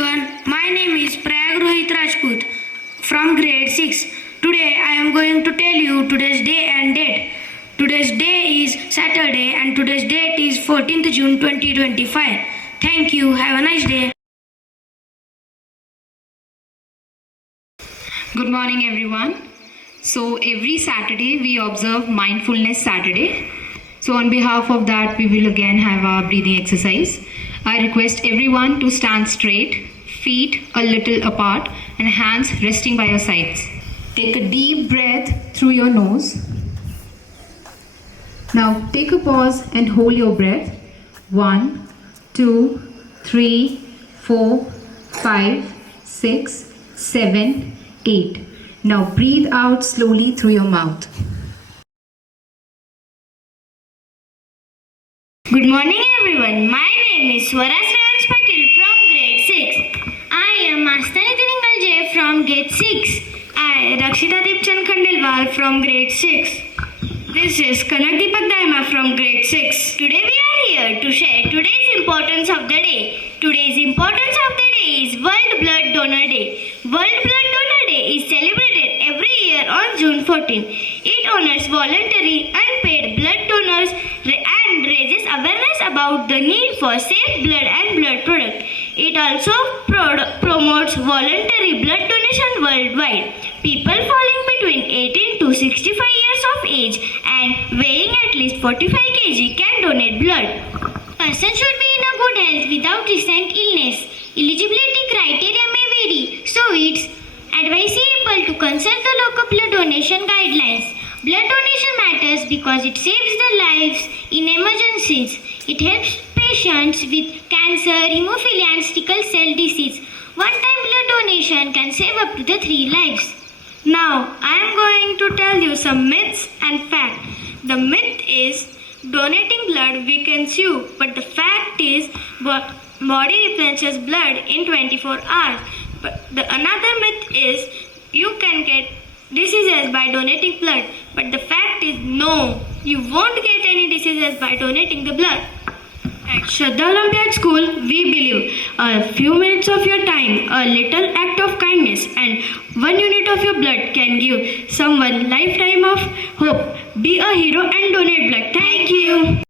everyone, my name is Rajput from grade 6. Today I am going to tell you today's day and date. Today's day is Saturday and today's date is 14th June 2025. Thank you. Have a nice day. Good morning everyone. So every Saturday we observe Mindfulness Saturday. So on behalf of that we will again have our breathing exercise. I request everyone to stand straight, feet a little apart and hands resting by your sides. Take a deep breath through your nose. Now take a pause and hold your breath. 1, 2, 3, 4, 5, 6, 7, 8. Now breathe out slowly through your mouth. Good morning everyone. My name is Shraddha Olympiad School from grade 6. I am Mastani Tiningal from grade 6. I Rakshita Deepchand Khandelwal from grade 6. This is Kanak Deepak Daima from grade 6. Today we are here to share today's importance of the day. Today's importance of the day is World Blood Donor Day. World Blood Donor Day is celebrated every year on June 14. It honors voluntary unpaid blood donors and raises awareness about the need for safe blood and blood products. It also promotes voluntary blood donation worldwide. People falling between 18 to 65 years of age and weighing at least 45 kg can donate blood. Person should be in a good health without recent illness. Eligibility criteria may vary, so it's advisable to consult the local blood donation guidelines. Blood donation matters because it saves the lives in emergencies. It helps patients with cancer, hemophilia and sickle cell disease. One-time blood donation can save up to 3 lives. Now, I am going to tell you some myths and facts. The myth is donating blood weakens you, but the fact is body replenishes blood in 24 hours. But another myth is you can get diseases by donating blood, but the fact is no, you won't get any diseases by donating the blood. At Shraddha Olympiad School, we believe a few minutes of your time, a little act of kindness and 1 unit of your blood can give someone lifetime of hope. Be a hero and donate blood. Thank you.